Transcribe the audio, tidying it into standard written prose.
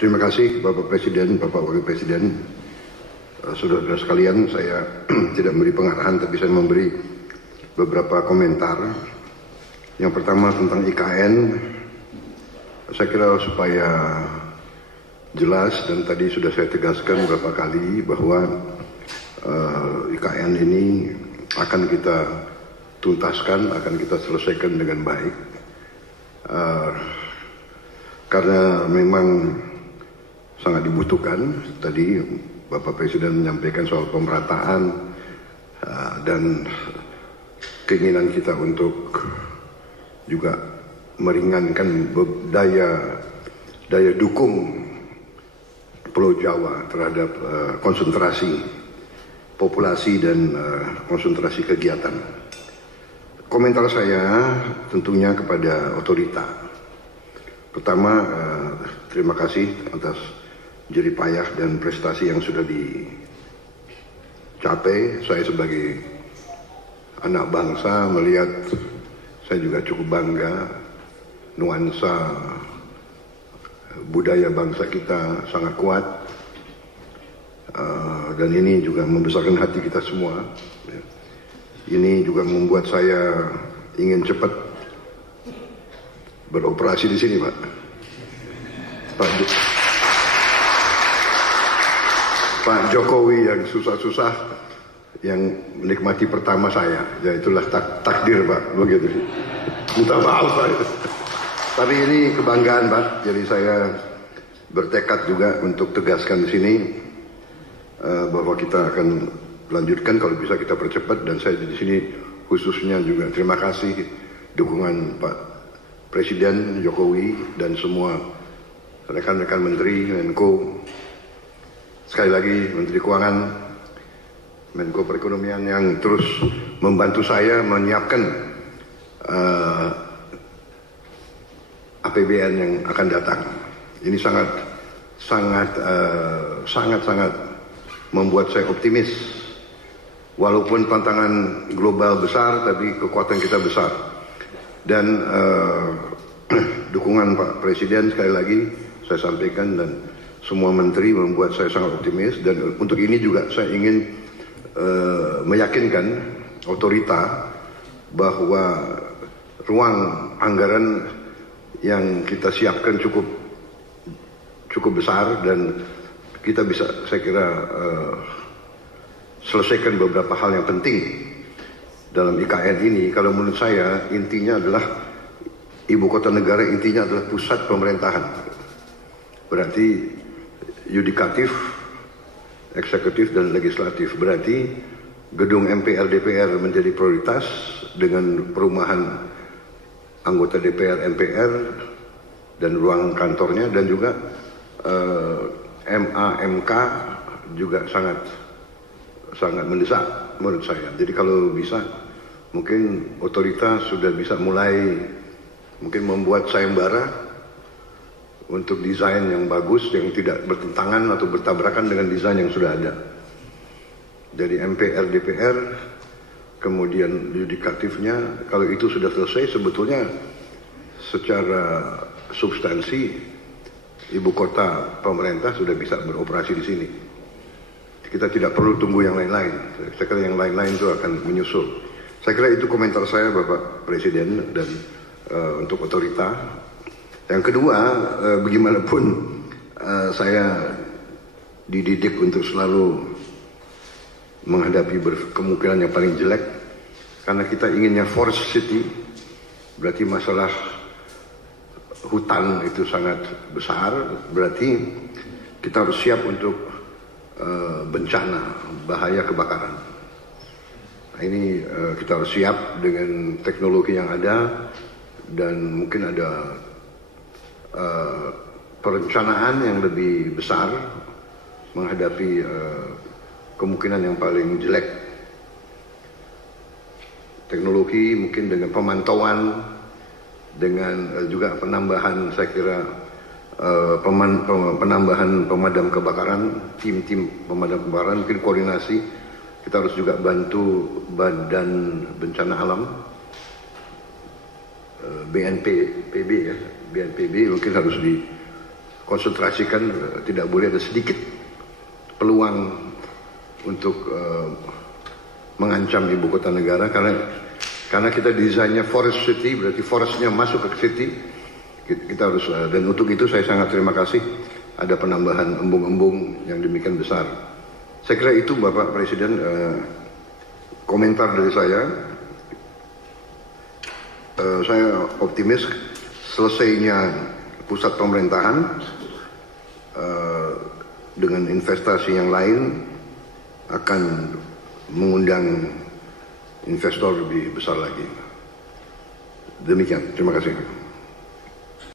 Terima kasih Bapak Presiden, Bapak Wakil Presiden, saudara-saudara sekalian. Saya tidak memberi pengarahan, tapi saya memberi beberapa komentar. Yang pertama tentang IKN, saya kira supaya jelas dan tadi sudah saya tegaskan beberapa kali bahwa IKN ini akan kita tuntaskan, akan kita selesaikan dengan baik. Karena memang sangat dibutuhkan. Tadi Bapak Presiden menyampaikan soal pemerataan dan keinginan kita untuk juga meringankan daya dukung Pulau Jawa terhadap konsentrasi populasi dan konsentrasi kegiatan. Komentar saya tentunya kepada otorita. Pertama, terima kasih atas jerih payah dan prestasi yang sudah dicapai. Saya sebagai anak bangsa melihat, saya juga cukup bangga nuansa budaya bangsa kita sangat kuat, dan ini juga membesarkan hati kita semua. Ini juga membuat saya ingin cepat beroperasi di sini, Pak Jokowi yang susah-susah yang menikmati pertama saya, ya itulah takdir Pak, begitu. Minta maaf Pak. Tapi ini kebanggaan Pak, jadi saya bertekad juga untuk tegaskan di sini bahwa kita akan lanjutkan, kalau bisa kita percepat, dan saya di sini khususnya juga terima kasih dukungan Pak Presiden Jokowi dan semua rekan-rekan Menteri, Menko. Sekali lagi Menteri Keuangan, Menko Perekonomian yang terus membantu saya menyiapkan APBN yang akan datang. Ini sangat membuat saya optimis. Walaupun tantangan global besar, tapi kekuatan kita besar. Dan dukungan Pak Presiden sekali lagi saya sampaikan dan semua menteri membuat saya sangat optimis. Dan untuk ini juga saya ingin meyakinkan otorita bahwa ruang anggaran yang kita siapkan cukup besar, dan kita bisa, saya kira, selesaikan beberapa hal yang penting dalam IKN ini. Kalau menurut saya intinya adalah ibu kota negara, intinya adalah pusat pemerintahan. Berarti yudikatif, eksekutif, dan legislatif. Berarti gedung MPR DPR menjadi prioritas dengan perumahan anggota DPR MPR dan ruang kantornya, dan juga MA/MK juga sangat mendesak menurut saya. Jadi kalau bisa mungkin otoritas sudah bisa mulai mungkin membuat sayembara untuk desain yang bagus, yang tidak bertentangan atau bertabrakan dengan desain yang sudah ada. Jadi MPR DPR, kemudian yudikatifnya, kalau itu sudah selesai, sebetulnya secara substansi ibu kota pemerintah sudah bisa beroperasi di sini. Kita tidak perlu tunggu yang lain-lain. Saya kira yang lain-lain itu akan menyusul. Saya kira itu komentar saya Bapak Presiden dan untuk otorita. Yang kedua, bagaimanapun saya dididik untuk selalu menghadapi kemungkinan yang paling jelek, karena kita inginnya forest city, berarti masalah hutan itu sangat besar, berarti kita harus siap untuk bencana, bahaya kebakaran. Nah, ini kita harus siap dengan teknologi yang ada, dan mungkin ada perencanaan yang lebih besar menghadapi kemungkinan yang paling jelek. Teknologi mungkin dengan pemantauan, dengan juga penambahan, saya kira penambahan pemadam kebakaran, tim-tim pemadam kebakaran, mungkin koordinasi. Kita harus juga bantu Badan Bencana Alam, BNPB ya, BNPB mungkin harus konsentrasikan, tidak boleh ada sedikit peluang untuk mengancam ibu kota negara, karena kita desainnya forest city, berarti forestnya masuk ke city. Kita harus, dan untuk itu saya sangat terima kasih ada penambahan embung-embung yang demikian besar. Saya kira itu Bapak Presiden komentar dari saya. Saya optimis selesainya pusat pemerintahan dengan investasi yang lain akan mengundang investor lebih besar lagi. Demikian, terima kasih.